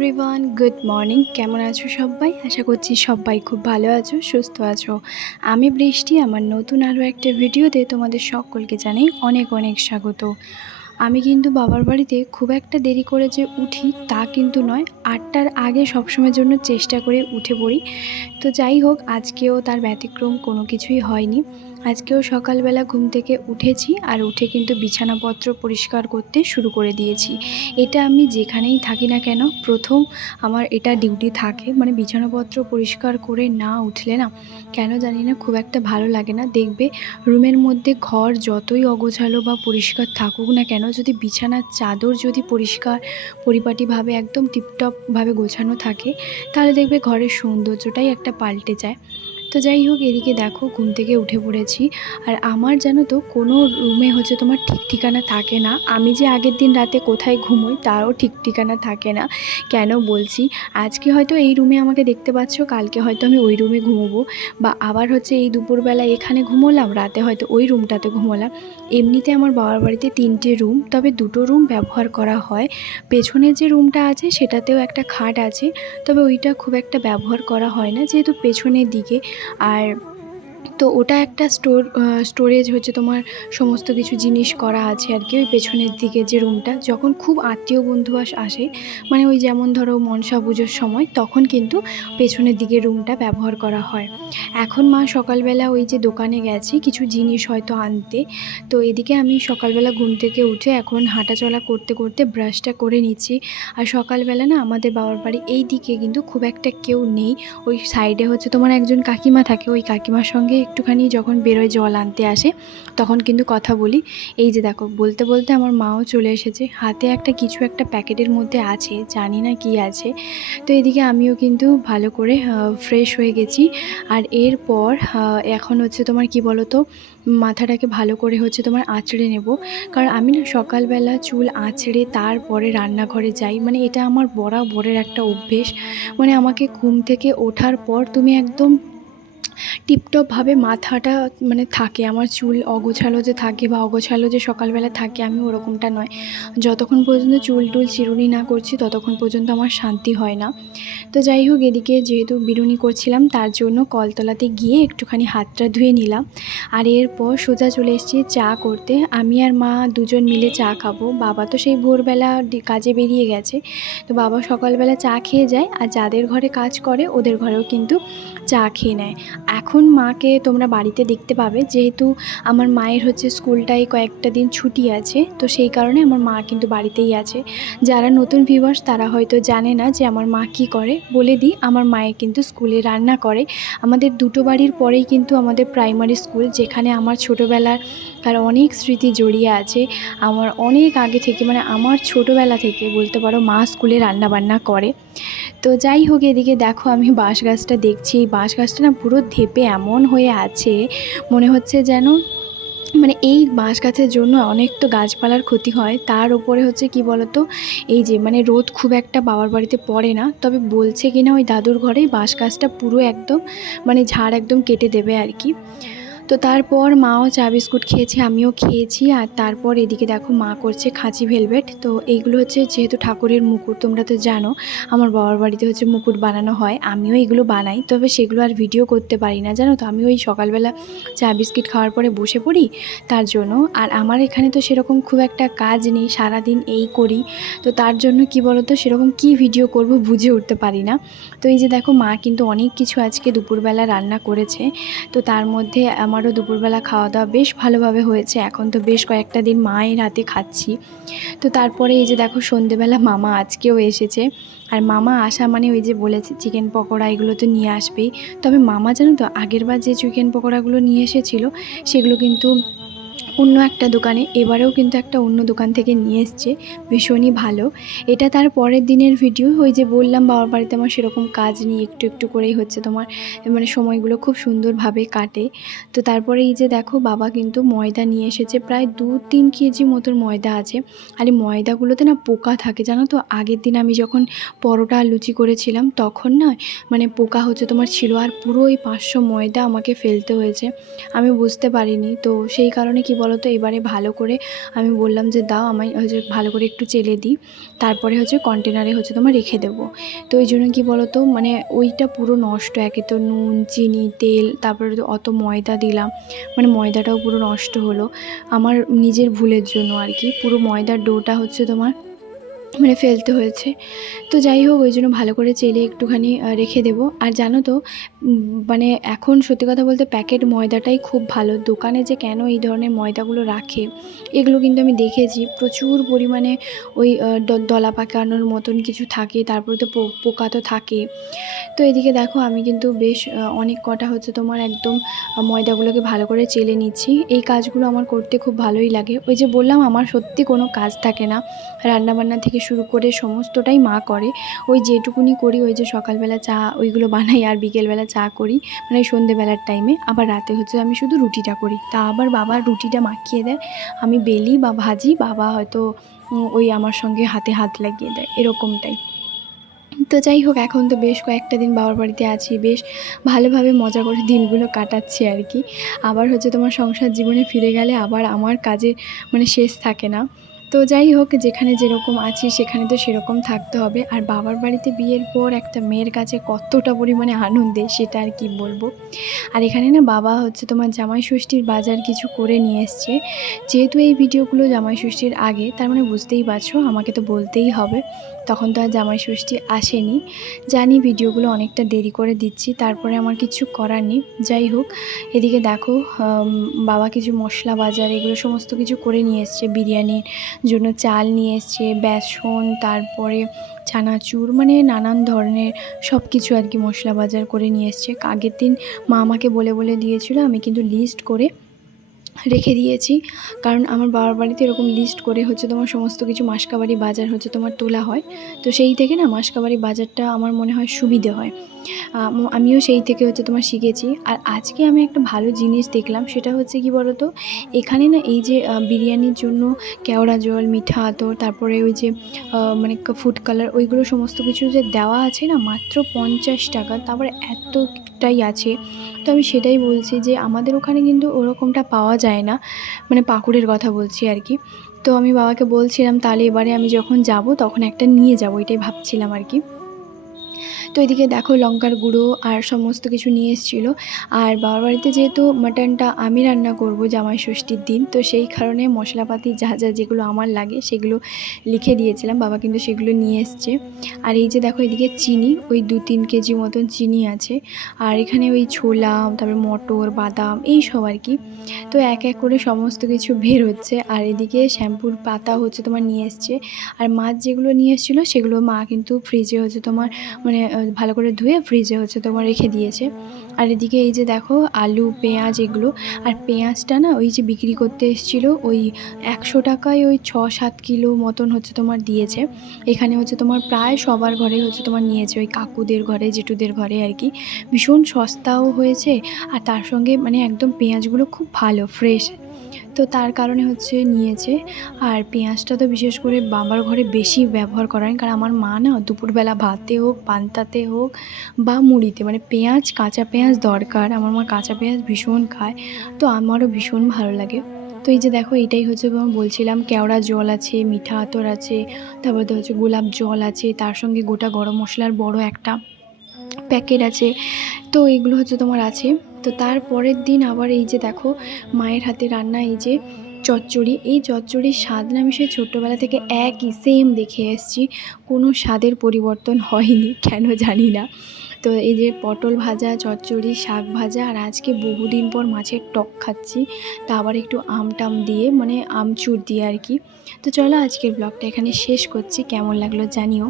Everyone, good morning. কেমন আছো সবাই? আশা করছি সবাই খুব ভালো আছো, সুস্থ আছো। আমি বৃষ্টি, আমার নতুন আরও একটা ভিডিওতে তোমাদের সকলকে জানাই অনেক অনেক স্বাগত। আমি কিন্তু বাবার বাড়িতে খুব একটা দেরি করে যে উঠি তা কিন্তু নয়, 8টার আগে সবসময়ের জন্য চেষ্টা করে উঠে পড়ি। তো যাই হোক, আজকেও তার ব্যতিক্রম কোনো কিছুই হয়নি। আজকেও সকালবেলা ঘুম থেকে উঠেছি আর উঠে কিন্তু বিছানাপত্র পরিষ্কার করতে শুরু করে দিয়েছি। এটা আমি যেখানেই থাকি না কেন প্রথম আমার এটা ডিউটি থাকে, মানে বিছানাপত্র পরিষ্কার করে না উঠলে না কেন জানি না খুব একটা ভালো লাগে না। দেখবে রুমের মধ্যে ঘর যতই অগোছালো বা পরিষ্কার থাকুক না কেন, যদি বিছানার চাদর যদি পরিষ্কার পরিপাটিভাবে একদম টিপটপভাবে গোছানো থাকে, তাহলে দেখবে ঘরের সৌন্দর্যটাই একটা পাল্টে যায়। তো যাই হোক, এদিকে দেখো ঘুম থেকে উঠে পড়েছি। আর আমার জানো তো কোনো রুমে তোমার ঠিক ঠিকানা থাকে না। আমি যে আগের দিন রাতে কোথায় ঘুমোই তারও ঠিক ঠিকানা থাকে না। কেন বলছি, আজকে হয়তো এই রুমে আমাকে দেখতে পাচ্ছ, কালকে হয়তো আমি ওই রুমে ঘুমোবো, বা আবার এই দুপুরবেলা এখানে ঘুমোলাম, রাতে হয়তো ওই রুমটাতে ঘুমোলাম। এমনিতে আমার বাবার বাড়িতে 3টে রুম, তবে 2টো রুম ব্যবহার করা হয়। পেছনের যে রুমটা আছে সেটাতেও একটা খাট আছে, তবে ওইটা খুব একটা ব্যবহার করা হয় না যেহেতু পেছনের দিকে। আর তো ওটা একটা স্টোরেজ তোমার সমস্ত কিছু জিনিস করা আছে আর কি। ওই পেছনের দিকে যে রুমটা, যখন খুব আত্মীয় বন্ধু আসে, মানে ওই যেমন ধরো মনসা পুজোর সময়, তখন কিন্তু পেছনের দিকে রুমটা ব্যবহার করা হয়। এখন মা সকালবেলা ওই যে দোকানে গেছে কিছু জিনিস হয়তো আনতে। তো এদিকে আমি সকালবেলা ঘুম থেকে উঠে এখন হাঁটাচলা করতে করতে ব্রাশটা করে নিচ্ছি। আর সকালবেলা না আমাদের বাবার বাড়ি এই দিকে কিন্তু খুব একটা কেউ নেই। ওই সাইডে তোমার একজন কাকিমা থাকে, ওই কাকিমার সঙ্গে একটুখানি যখন বেরোয় জল আনতে আসে তখন কিন্তু কথা বলি। এই যে দেখো, বলতে বলতে আমার মাও চলে এসেছে, হাতে কিছু একটা প্যাকেটের মধ্যে আছে, জানি না কি আছে। তো এদিকে আমিও কিন্তু ভালো করে ফ্রেশ হয়ে গেছি। আর এরপর এখন তোমার কি বলো তো, মাথাটাকে ভালো করে তোমার আঁচড়ে নেব। কারণ আমি না সকালবেলা চুল আঁচড়ে তারপরে রান্নাঘরে যাই, মানে এটা আমার বরাবরের একটা অভ্যেস। মানে আমাকে ঘুম থেকে ওঠার পর তুমি একদম টিপটপভাবে মাথাটা মানে থাকে, আমার চুল অগোছালো যে থাকে বা অগোছালো যে সকালবেলা থাকে, আমি ওরকমটা নয়। যতক্ষণ পর্যন্ত চুল টুল চিরুনি না করছি ততক্ষণ পর্যন্ত আমার শান্তি হয় না। তো যাই হোক, এদিকে যেহেতু বিরুনি করছিলাম তার জন্য কলতলাতে গিয়ে একটুখানি হাতটা ধুয়ে নিলাম। আর এরপর সোজা চলে এসেছি চা করতে। আমি আর মা দুজন মিলে চা খাবো। বাবা তো সেই ভোরবেলা কাজে বেরিয়ে গেছে, তো বাবা সকালবেলা চা খেয়ে যায়, আর যাদের ঘরে কাজ করে ওদের ঘরেও কিন্তু চা খেয়ে নেয়। এখন মাকে তোমরা বাড়িতে দেখতে পাবে, যেহেতু আমার মায়ের স্কুলটাই কয়েকটা দিন ছুটি আছে, তো সেই কারণে আমার মা কিন্তু বাড়িতেই আছে। যারা নতুন ভিউয়ার্স তারা হয়তো জানে না যে আমার মা কী করে, বলে দিই, আমার মায়ে কিন্তু স্কুলে রান্না করে। আমাদের দুটো বাড়ির পরেই কিন্তু আমাদের প্রাইমারি স্কুল, যেখানে আমার ছোটোবেলার তার অনেক স্মৃতি জড়িয়ে আছে। আমার অনেক আগে থেকে, মানে আমার ছোটোবেলা থেকে বলতে পারো মা স্কুলে রান্নাবান্না করে। তো যাই হোক, এদিকে দেখো আমি বাঁশ গাছটা দেখছি। এই বাঁশ গাছটা না পুরো ধেপে এমন হয়ে আছে, মনে হচ্ছে যেন, মানে এই বাঁশ গাছের জন্য অনেক তো গাছপালার ক্ষতি হয়, তার উপরে কি বলতো, এই যে মানে রোদ খুব একটা বাবার বাড়িতে পড়ে না, তবে বলছে কিনা ওই দাদুর ঘরেই বাঁশ গাছটা পুরো একদম মানে ঝাড় একদম কেটে দেবে আর কি। তো তারপর মাও চা বিস্কুট খেয়েছে, আমিও খেয়েছি। আর তারপর এদিকে দেখো মা করছে খাঁচি ভেলভেট। তো এইগুলো যেহেতু ঠাকুরের মুকুট, তোমরা তো জানো আমার বাবার বাড়িতে মুকুট বানানো হয়, আমিও এগুলো বানাই, তবে সেগুলো আর ভিডিও করতে পারি না জানো তো। আমি ওই সকালবেলা চা বিস্কিট খাওয়ার পরে বসে পড়ি তার জন্য। আর আমার এখানে তো সেরকম খুব একটা কাজ নেই, সারাদিন এই করি, তো তার জন্য কি বলো তো সেরকম কি ভিডিও করব বুঝে উঠতে পারি না। তো এই যে দেখো মা কিন্তু অনেক কিছু আজকে দুপুরবেলা রান্না করেছে। তো তার মধ্যে আমারও দুপুরবেলা খাওয়া দাওয়া বেশ ভালোভাবে হয়েছে। এখন তো বেশ কয়েকটা দিন মায়ের হাতে খাচ্ছি। তো তারপরে এই যে দেখো সন্ধেবেলা মামা আজকেও এসেছে। আর মামা আসা মানে ওই যে বলেছে চিকেন পকোড়া এগুলো তো নিয়ে আসবেই। তবে মামা জানো তো আগেরবার যে চিকেন পকোড়াগুলো নিয়ে এসেছিলো সেগুলো কিন্তু অন্য একটা দোকানে, এবারেও কিন্তু একটা অন্য দোকান থেকে নিয়ে এসছে, ভীষণই ভালো। এটা তার পরের দিনের ভিডিও। ওই যে বললাম বাবার বাড়িতে আমার সেরকম কাজ নেই, একটু একটু করেই তোমার মানে সময়গুলো খুব সুন্দরভাবে কাটে। তো তারপরে এই যে দেখো বাবা কিন্তু ময়দা নিয়ে এসেছে, প্রায় 2-3 কেজি মতোর ময়দা আছে। আর এই ময়দাগুলোতে না পোকা থাকে জানো তো। আগের দিন আমি যখন পরোটা লুচি করেছিলাম তখন না মানে পোকা তোমার ছিল, আর পুরো এই 500 ময়দা আমাকে ফেলতে হয়েছে। আমি বুঝতে পারিনি, তো সেই কারণে কি বলো তো, এবারে ভালো করে আমি বললাম যে দাও আমায় হচ্ছে ভালো করে একটু চেলে দিই, তারপরে হচ্ছে কন্টেনারে হচ্ছে তোমার রেখে দেবো। তো এই জন্য কী বলো তো, মানে ওইটা পুরো নষ্ট। একে তো নুন, চিনি, তেল, তারপরে তো অত ময়দা দিলাম, মানে ময়দাটাও পুরো নষ্ট হলো আমার নিজের ভুলের জন্য আর কি। পুরো ময়দার ডোটা হচ্ছে তোমার মানে ফেলতে হয়েছে। তো যাই হোক, ওই জন্য ভালো করে চেলে একটুখানি রেখে দেবো। আর জানো তো, মানে এখন সত্যি কথা বলতে প্যাকেট ময়দাটাই খুব ভালো। দোকানে যে কেন এই ধরনের ময়দাগুলো রাখে, এগুলো কিন্তু আমি দেখেছি প্রচুর পরিমাণে ওই দলা পাকানোর মতন কিছু থাকে, তারপরে তো পোকা তো থাকে। তো এদিকে দেখো আমি কিন্তু বেশ অনেক কটা হচ্ছে তোমার একদম ময়দাগুলোকে ভালো করে চেলে নিচ্ছি। এই কাজগুলো আমার করতে খুব ভালোই লাগে। ওই যে বললাম, আমার সত্যি কোনো কাজ থাকে না, রান্নাবান্না থেকে শুরু করে সমস্তটাই মা করে। ওই যেটুকুনি করি, ওই যে সকালবেলা চা ওইগুলো বানাই, আর বিকেলবেলা চা করি, মানে সন্ধেবেলার টাইমে। আবার রাতে হচ্ছে আমি শুধু রুটিটা করি, তা আবার বাবা রুটিটা মাখিয়ে দেয়, আমি বেলি বা ভাজি, বাবা হয়তো ওই আমার সঙ্গে হাতে হাত লাগিয়ে দেয়, এরকমটাই। তো যাই হোক, এখন তো বেশ কয়েকটা দিন বাবার বাড়িতে আছি, বেশ ভালোভাবে মজা করে দিনগুলো কাটাচ্ছি আর কি। আবার হচ্ছে তোমার সংসার জীবনে ফিরে গেলে আবার আমার কাজে মানে শেষ থাকে না। তো যাই হোক, যেখানে যেরকম আছি সেখানে তো সেরকম থাকতে হবে। আর বাবার বাড়িতে বিয়ের পর একটা মেয়ের কাছে কতটা পরিমাণে আনন্দের, সেটা আর কি বলবো। আর এখানে না বাবা হচ্ছে তোমার জামাই ষষ্ঠীর বাজার কিছু করে নিয়ে এসছে। যেহেতু এই ভিডিওগুলো জামাই ষষ্ঠীর আগে, তার মানে বুঝতেই পারছো আমাকে তো বলতেই হবে, তখন তো আর জামাই ষষ্ঠী আসেনি। জানি ভিডিওগুলো অনেকটা দেরি করে দিচ্ছি, তারপরে আমার কিছু করার নেই। যাই হোক, এদিকে দেখো বাবা কিছু মশলা বাজার এগুলো সমস্ত কিছু করে নিয়ে এসছে। বিরিয়ানির জন্য চাল নিয়ে এসছে, বেসন, তারপরে চানাচুর, মানে নানান ধরনের সব কিছু আর কি মশলা বাজার করে নিয়ে এসছে। আগের দিন মা আমাকে বলে বলে দিয়েছিল, আমি কিন্তু লিস্ট করে রেখে দিয়েছি। কারণ আমার বাবার বাড়িতে এরকম লিস্ট করে হচ্ছে তোমার সমস্ত কিছু মাসকাবারি বাজার হচ্ছে তোমার তোলা হয়। তো সেই থেকে না মাসকাবারি বাজারটা আমার মনে হয় সুবিধে হয়। আমিও সেই থেকে হচ্ছে তোমার শিখেছি। আর আজকে আমি একটা ভালো জিনিস দেখলাম, সেটা হচ্ছে কি বলো তো, এখানে না এই যে বিরিয়ানির জন্য কেওড়া জল, মিঠা আতর, তারপরে ওই যে মানে ফুড কালার, ওইগুলো সমস্ত কিছু যে দেওয়া আছে না, মাত্র 50 টাকা, তারপরে এতটাই আছে। তো আমি সেটাই বলছি যে আমাদের ওখানে কিন্তু ওরকমটা পাওয়া যায় না, মানে পাঁকুড়ের কথা বলছি আর কি। তো আমি বাবাকে বলছিলাম তাহলে এবারে আমি যখন যাব তখন একটা নিয়ে যাব, এটাই ভাবছিলাম আর কি। তো এদিকে দেখো লঙ্কার গুঁড়ো আর সমস্ত কিছু নিয়ে এসেছিলো। আর বাবার বাড়িতে যেহেতু মাটনটা আমি রান্না করব জামাই ষষ্ঠীর দিন, তো সেই কারণে মশলাপাতি যা যা যেগুলো আমার লাগে সেগুলো লিখে দিয়েছিলাম, বাবা কিন্তু সেগুলো নিয়ে এসছে। আর এই যে দেখো এদিকে চিনি, ওই 2-3 কেজি মতন চিনি আছে। আর এখানে ওই ছোলা, তারপরে মটর, বাদাম, এই সব আর কি। তো এক এক করে সমস্ত কিছু বের হচ্ছে। আর এদিকে শ্যাম্পুর পাতা হচ্ছে তোমার নিয়ে এসছে। আর মাছ যেগুলো নিয়ে এসেছিলো সেগুলো মা কিন্তু ফ্রিজে হচ্ছে তোমার মানে ভালো করে ধুয়ে ফ্রিজে হচ্ছে তোমার রেখে দিয়েছে। আর এদিকে এই যে দেখো আলু, পেঁয়াজ এগুলো। আর পেঁয়াজটা না ওই যে বিক্রি করতে এসেছিলো, ওই 100 টাকায় ওই 6-7 কিলো মতন হচ্ছে তোমার দিয়েছে। এখানে হচ্ছে তোমার প্রায় সবার ঘরে হচ্ছে তোমার নিয়েছে, ওই কাকুদের ঘরে, জেঠুদের ঘরে আর কি। ভীষণ সস্তাও হয়েছে, আর তার সঙ্গে মানে একদম পেঁয়াজগুলো খুব ভালো ফ্রেশ, তো তার কারণে হচ্ছে নিয়েছে। আর পেঁয়াজটা তো বিশেষ করে বাবার ঘরে বেশি ব্যবহার করা হয়, কারণ আমার মা না দুপুরবেলা ভাতে হোক, পান্তাতে হোক বা মুড়িতে, মানে পেঁয়াজ, কাঁচা পেঁয়াজ দরকার। আমার মা কাঁচা পেঁয়াজ ভীষণ খায়, তো আমারও ভীষণ ভালো লাগে। তো এই যে দেখো এটাই হচ্ছে বলছিলাম, কেওড়া জল আছে, মিঠা আতর আছে, তারপরে তো হচ্ছে গোলাপ জল আছে, তার সঙ্গে গোটা গরম মশলার বড় একটা প্যাকেট আছে। তো এইগুলো হচ্ছে তোমার আছে। তো তারপরের দিন আবার এই যে দেখো মায়ের হাতে রান্না, এই যে চচ্চড়ি। এই চচ্চড়ির স্বাদ না আমি সেই ছোট্টোবেলা থেকে একই সেম দেখে এসেছি, কোনো স্বাদের পরিবর্তন হয়নি, কেন জানি না। তো এই যে পটল ভাজা, চচ্চড়ি, শাক ভাজা, আর আজকে বহুদিন পর মাছের টক খাচ্ছি, তা আবার একটু আম টাম দিয়ে, মানে আমচুর দিয়ে আর কি। তো চলো আজকের ব্লগটা এখানে শেষ করছি, কেমন লাগলো জানিও।